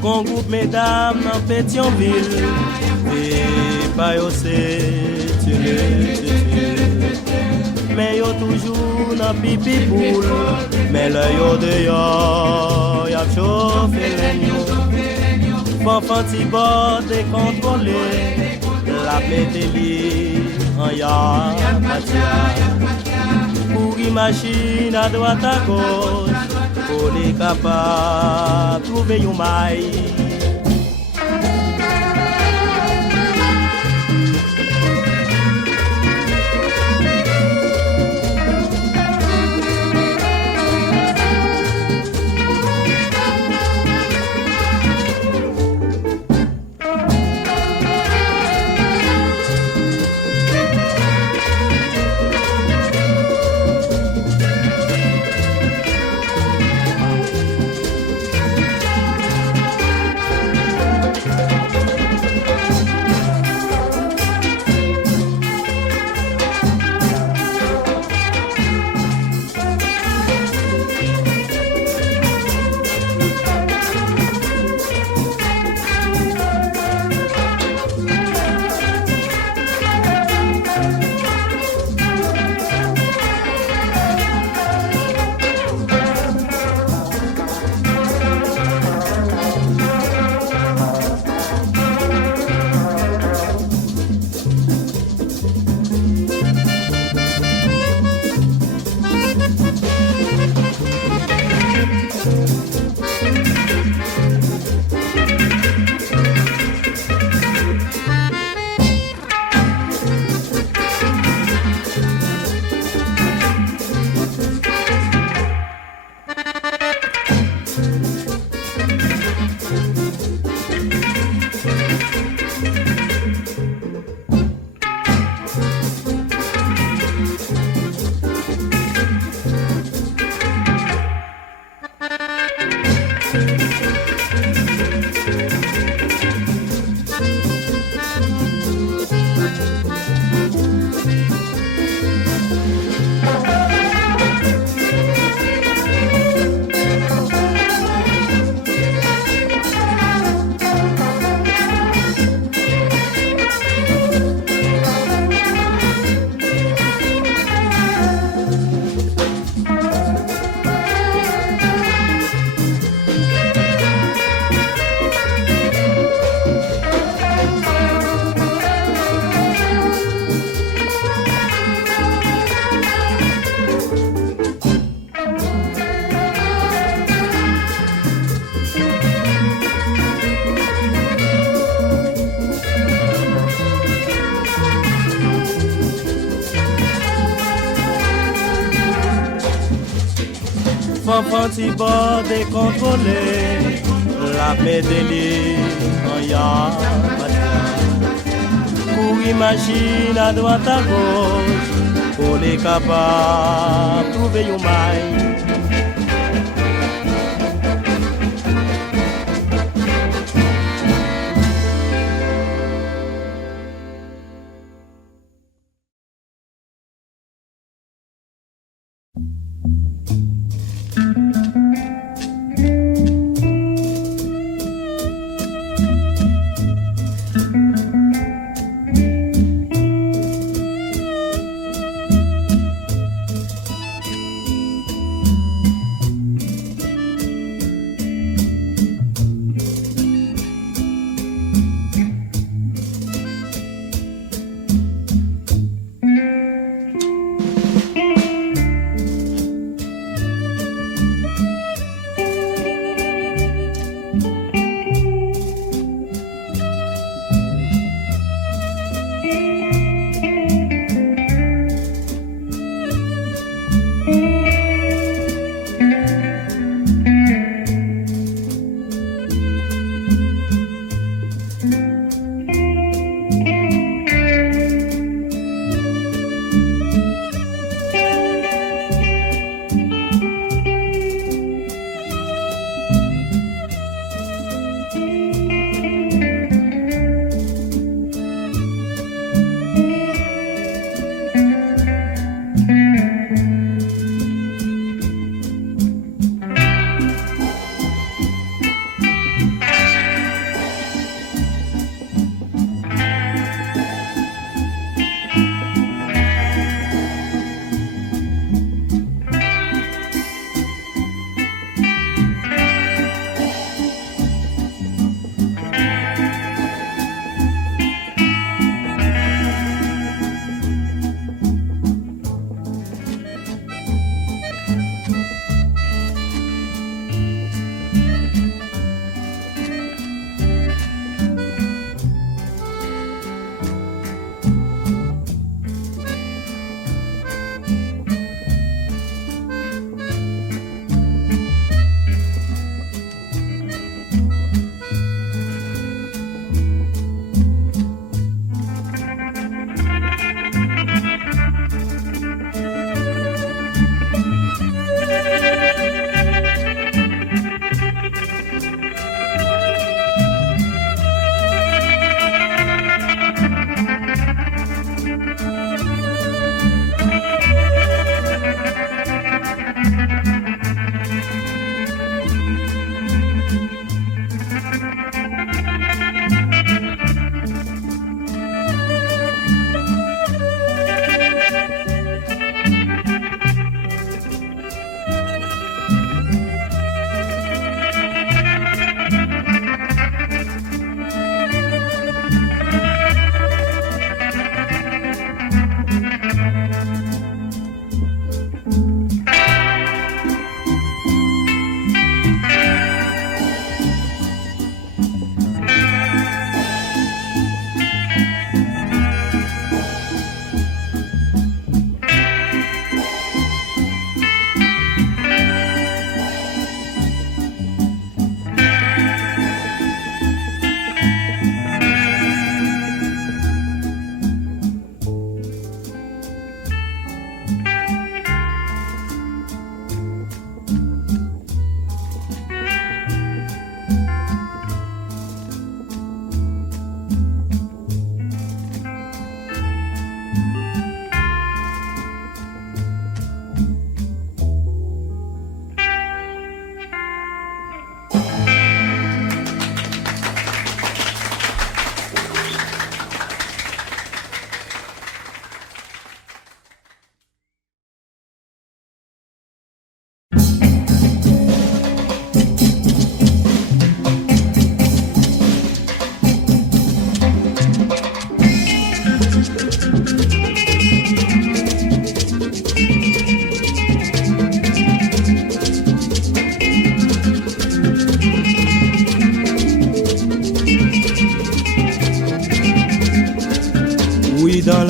Qu'on groupe mesdames dans Pétionville et pas yo c'est mais yo toujours dans pipi boule mais là yo dehors y a chauffé les enfants ti bord décontrôlé la pétélie en ya pour machine à droite à gauche pour les capables trouver une maille. Enfant ti bord décontrôlé la pédélie en ya pour machine à droite à gauche pour les capables trouver une maille.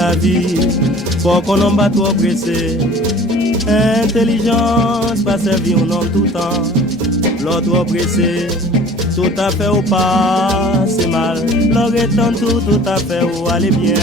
la vie, faut qu'on en bat trop pressé. Intelligence, pas servir un homme tout le temps. L'autre pressé, tout à fait ou pas, c'est mal. L'autre étant tout à fait ou aller bien.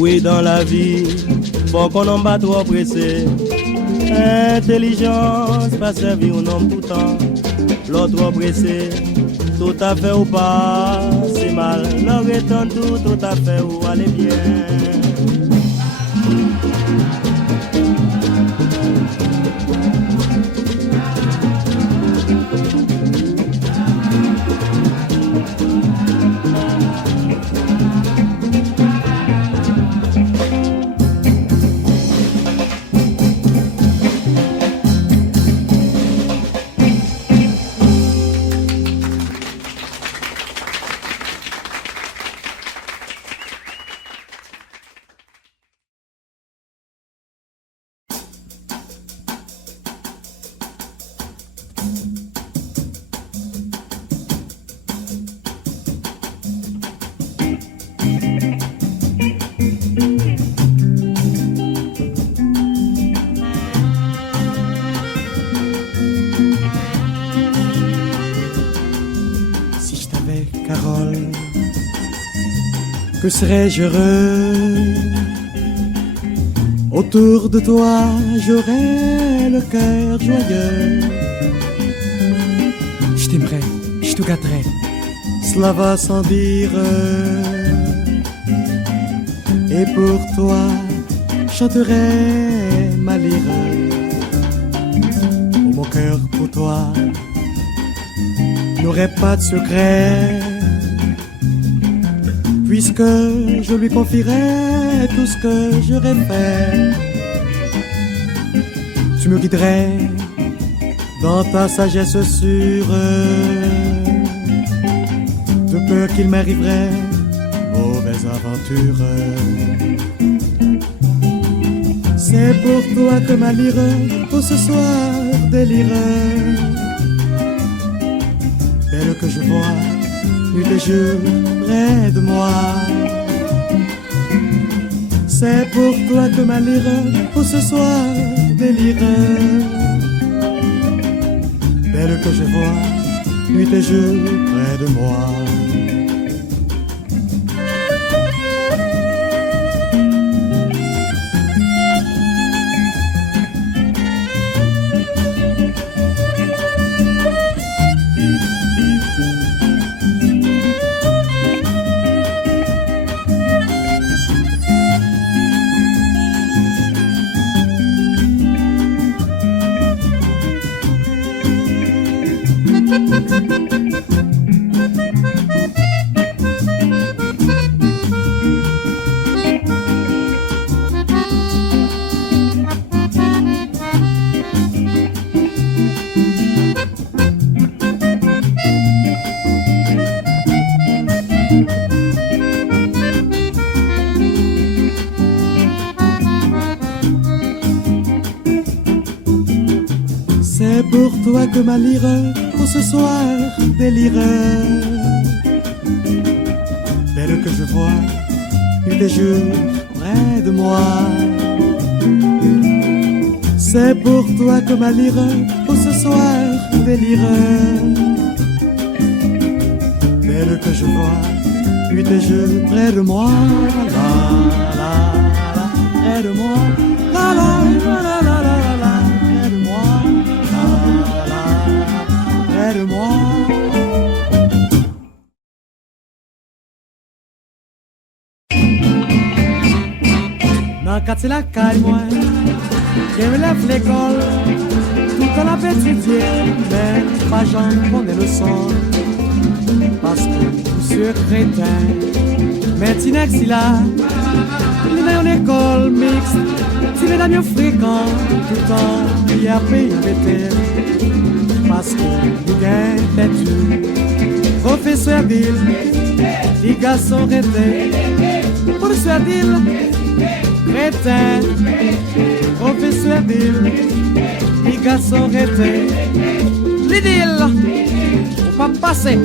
Oui, dans la vie, faut qu'on en bat trop pressé. Intelligence, pas servir un homme tout le temps. L'autre pressé, tout à fait ou pas, c'est mal. L'autre étant tout à fait ou aller bien. Que serais-je heureux? Autour de toi, j'aurais le cœur joyeux. Je t'aimerais, je te gâterais, cela va sans dire. Et pour toi, chanterai ma lyre. Oh, mon cœur pour toi n'aurait pas de secret, puisque je lui confierais tout ce que j'aurais fait. Tu me guiderais dans ta sagesse sûre, de peur qu'il m'arriverait mauvaise aventure. C'est pour toi que ma lyre, pour ce soir délire, belle que je vois, nuit et jour près de moi. C'est pour toi que ma lyre, pour ce soir délire, belle que je vois, nuit et jour près de moi. pour toi que ma lyre pour ce soir délire. Belle que je vois, une des jours près de moi. C'est pour toi que ma lyre pour ce soir délire. Belle que je vois, une des jours près de moi. La la la, près de moi. La la la la la la la, près de moi. La la, près de moi. Dans quartier la caille moi, je me lève l'école, tout en a étudié, mais pas j'en connais le son. Parce que monsieur crétin, mais Tinex il a, il est en école mixte, si les amis fréquents, tout le temps, il y a payé bêté. Parce que il gagne têtu, professeur Bill, les garçons rétés, professeur Bill. Crétin, professeur Bill, les garçons rétés, l'idylle, faut pas passer.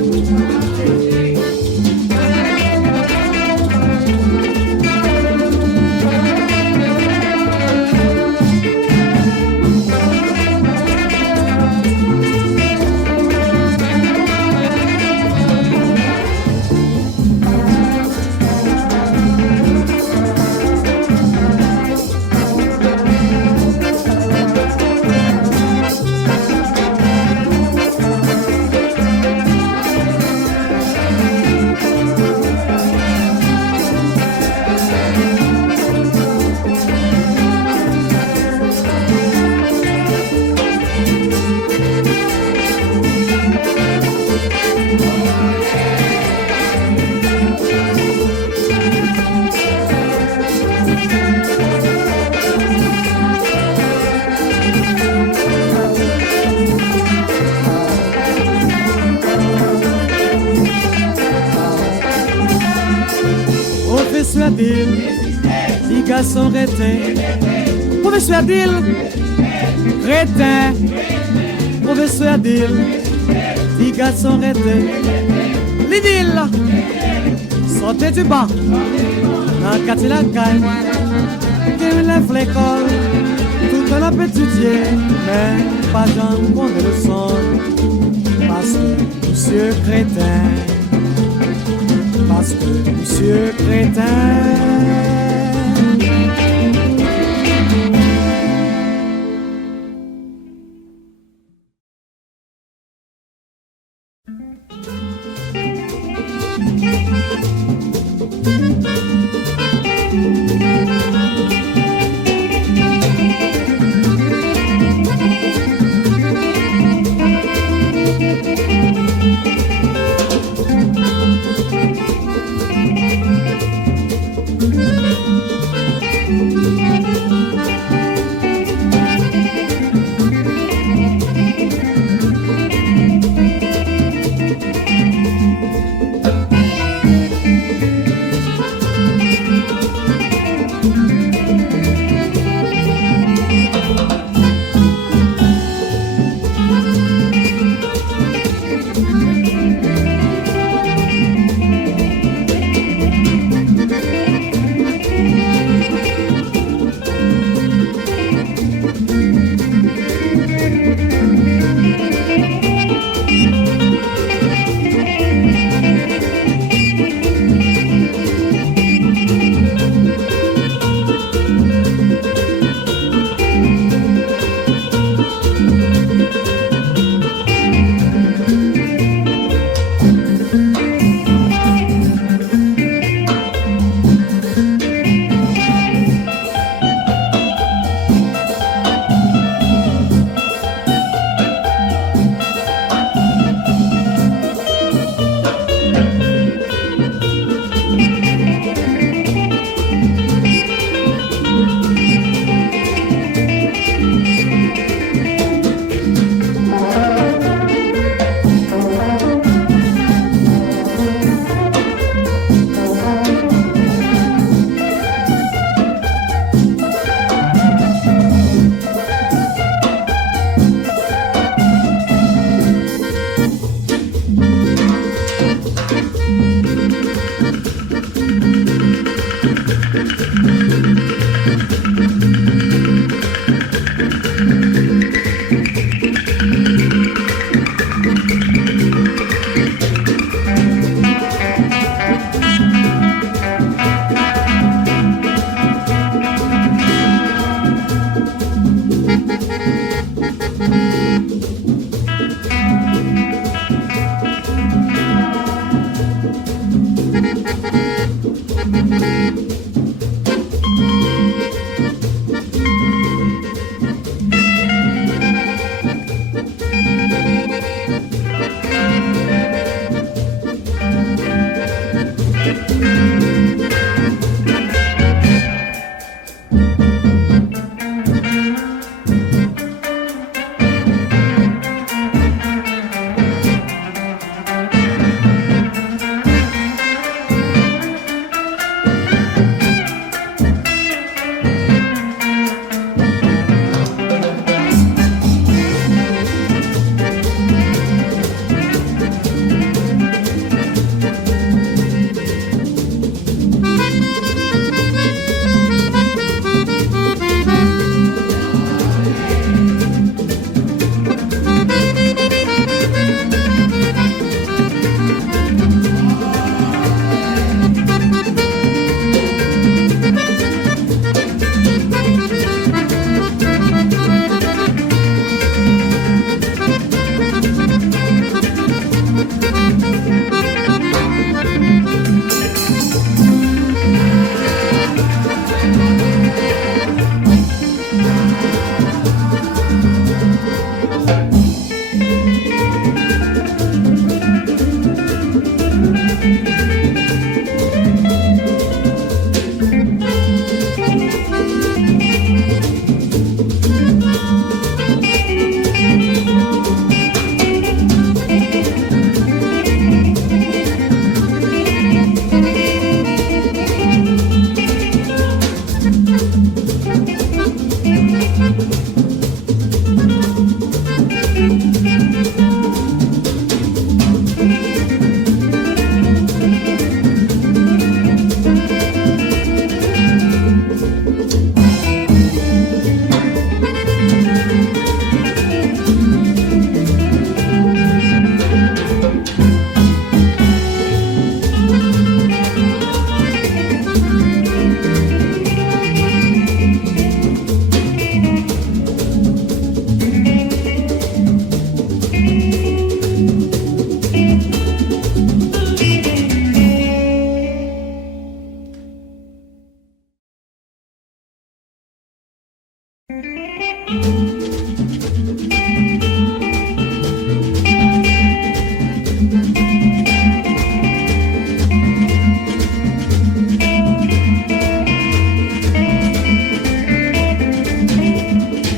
Professeur Bill, les garçons rétés, professeur Bill, crétin, professeur Bill, les garçons rétés, l'idylle, sortez du banc, dans le quartier la caille, qui me lève l'école, tout en a étudié, mais pas j'en connais le son, parce que monsieur crétin. Parce que monsieur crétin.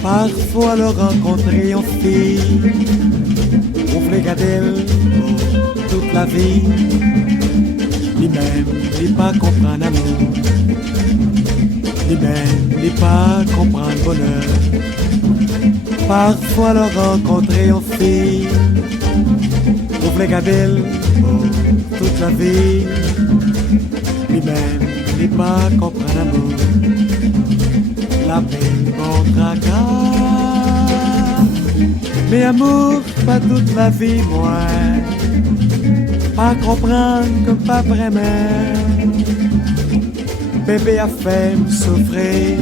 Parfois le rencontrer en fille, on voulait garder toute la vie. Lui-même, il pas comprendre l'amour, lui-même, il pas comprendre le bonheur. Parfois le rencontrer en fille, on voulait garder toute la vie. Lui-même, il pas comprendre l'amour, la peine contre un cas. Mais amour, pas toute la vie, moi. Pas comprendre que pas vraiment. Bébé a fait me souffrir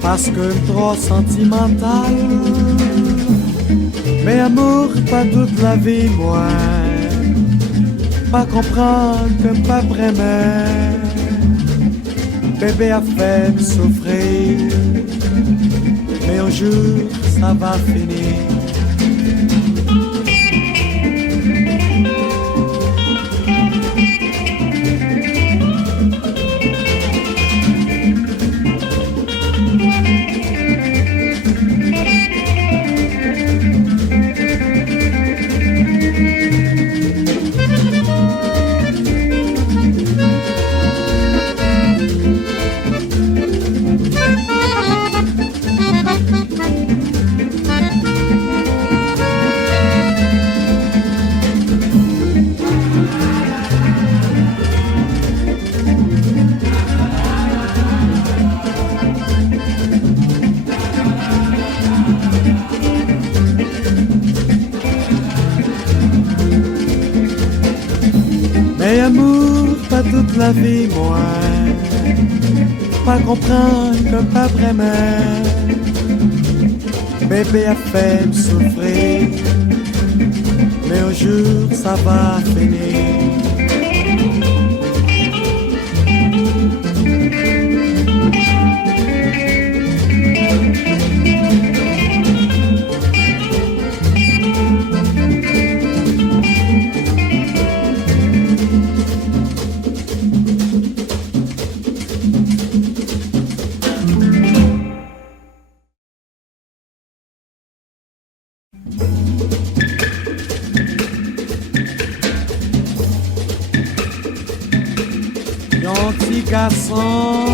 parce que trop sentimental. Mais amour, pas toute la vie, moi. Pas comprendre que pas vraiment. Bébé a fait me souffrir, mais un jour ça va finir. Mais amour, pas toute la vie, moi. Pas comprendre que pas vraiment. Bébé a fait me souffrir, mais un jour ça va finir. Yon petit garçon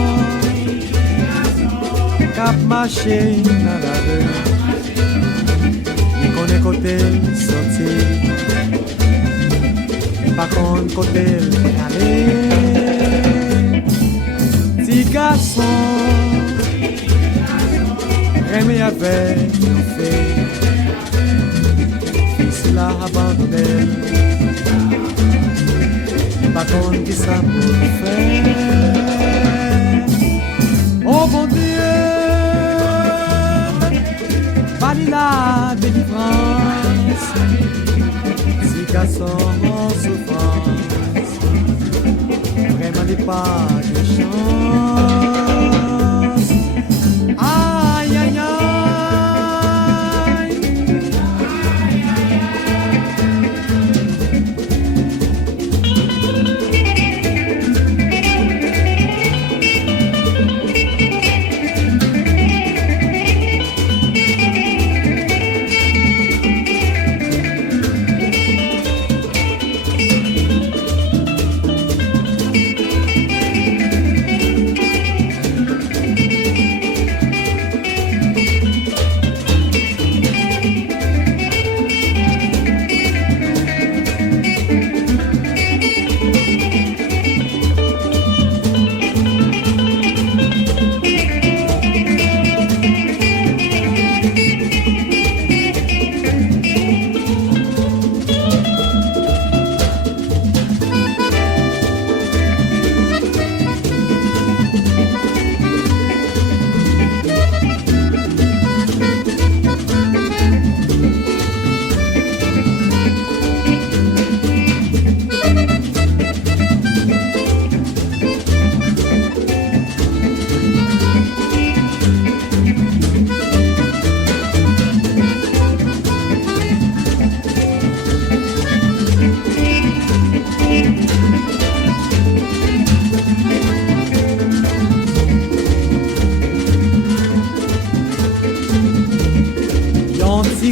cap marché dans la rue, il connaît côté sorti, et pas contre côté aller. Petit garçon aimé avec une fille, fils l'a abandonné. Pas contre qui ça peut faire. Oh bon Dieu, bali la délivrance. Si garçon en souffrance, vraiment n'est pas de chance. Aïe aïe aïe.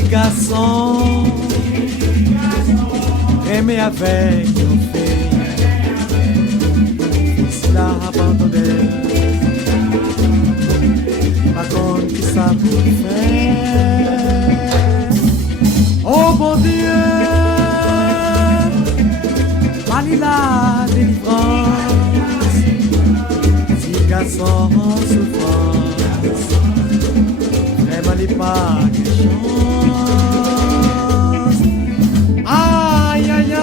Garçon, aimé avec une fille, fils l'a abandonné. Pas contre qui ça peut faire. Oh bon Dieu, bali la délivrance. Si garçon en souffrance, vraiment n'est pas de chance. Aïe aïe aïe.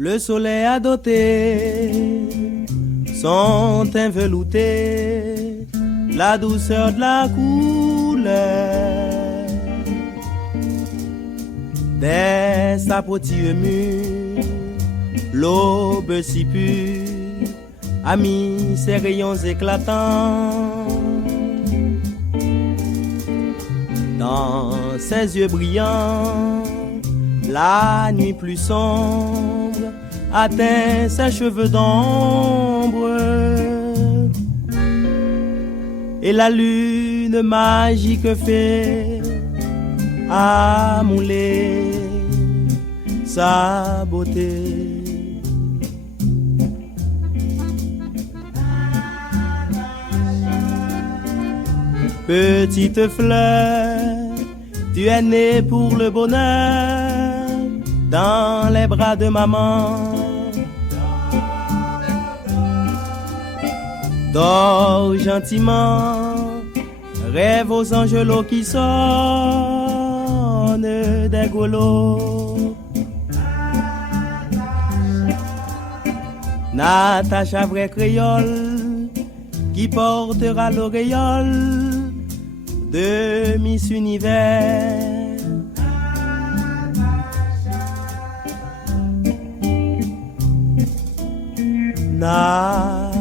Le soleil a doté son teint velouté, la douceur de la couleur des sapotis mûrs, l'aube si pure a mis ses rayons éclatants dans ses yeux brillants. La nuit plus sombre atteint ses cheveux d'ombre et la lune magique fait à mouler sa beauté. Petite fleur, tu es née pour le bonheur dans les bras de maman. Dors gentiment, rêve aux angelots qui sonnent des golos. Natacha, vraie créole, qui portera l'auréole de Miss Univers. Natacha.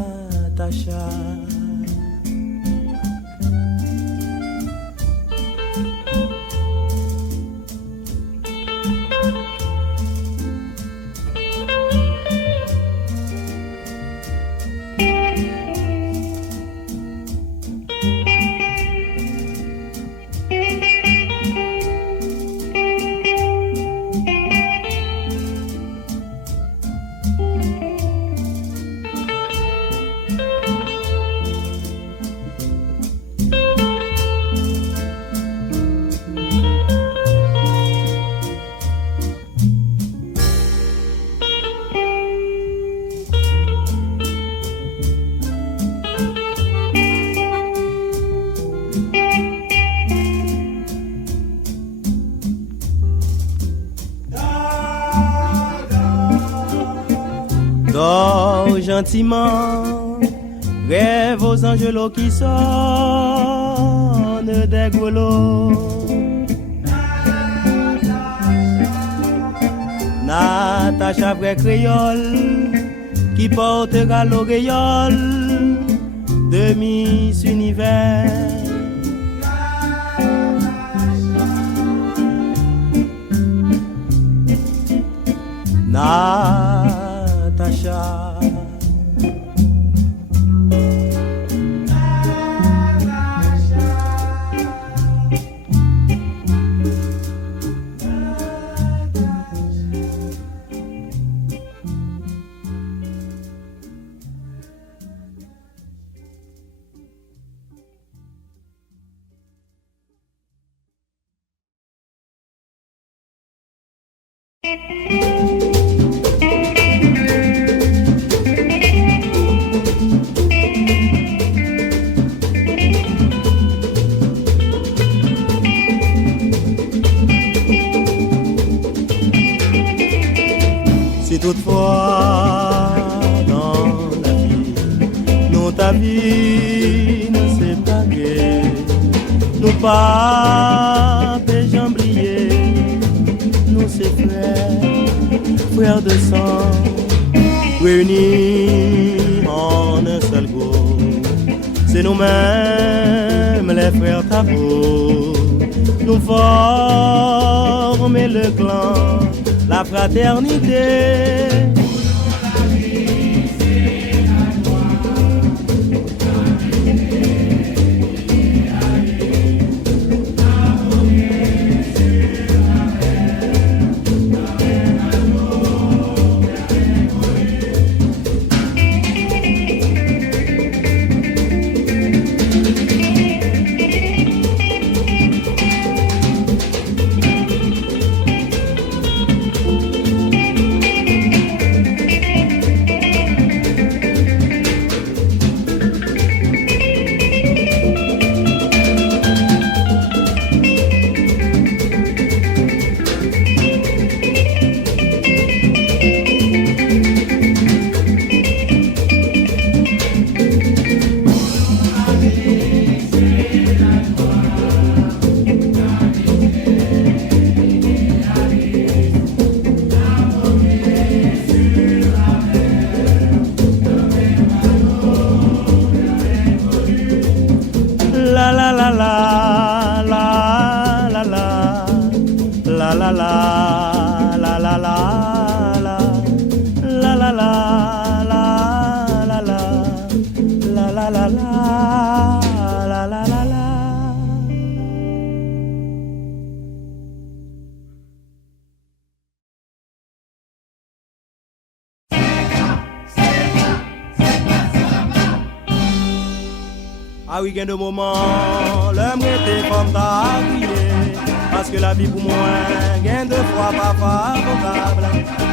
Dors gentiment, rêve aux angelots qui sonnent des golos. Natacha, vraie créole, qui portera l'auréole de Miss Univers. Natacha. Si toutefois dans la vie, nous ta vie nous séparer, nous pas péjamblier, nous c'est frères de sang, réunis en un seul groupe, c'est nous-mêmes les frères Tabou, nous former le clan, la fraternité. Ah oui, gain de moments, l'homme était comme ta crié. Parce que la vie pour moi, gain de fois pas favorable.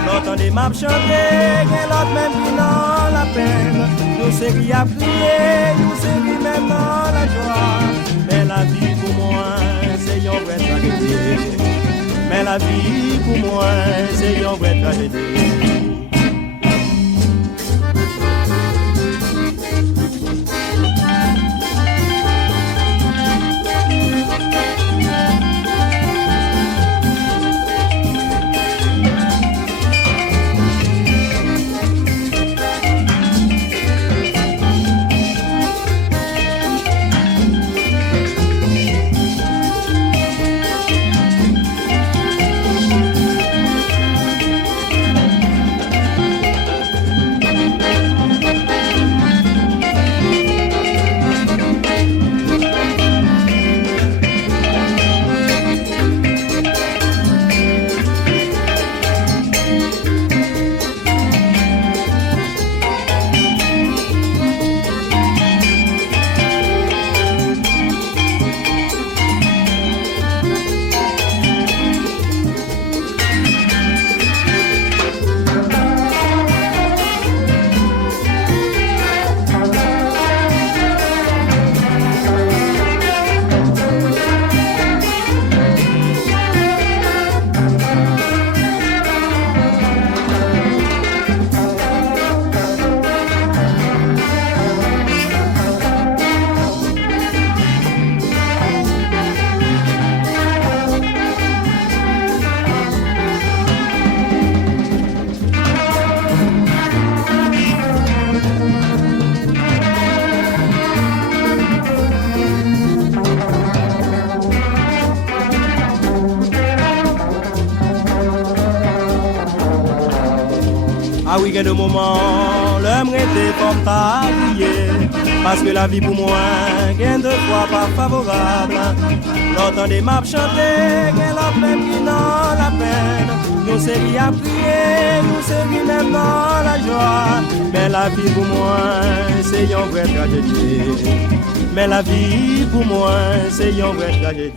L'autre des maps chanter, gain l'autre même qui dans la peine. Nous c'est qui a prié, nous c'est qui même dans la joie. Mais la vie pour moi, c'est une vraie tragédie. Mais la vie pour moi, c'est une vraie tragédie. Ah oui, gain de moment, l'homme était comme ta crié. Parce que la vie pour moi, gain de fois pas favorable. L'autre des maps chanter, gain l'autre même qui dans la peine. Nous c'est qui a prié, nous c'est qui même dans la joie. Mais la vie pour moi, c'est une vraie tragédie. Mais la vie pour moi, c'est une vraie tragédie.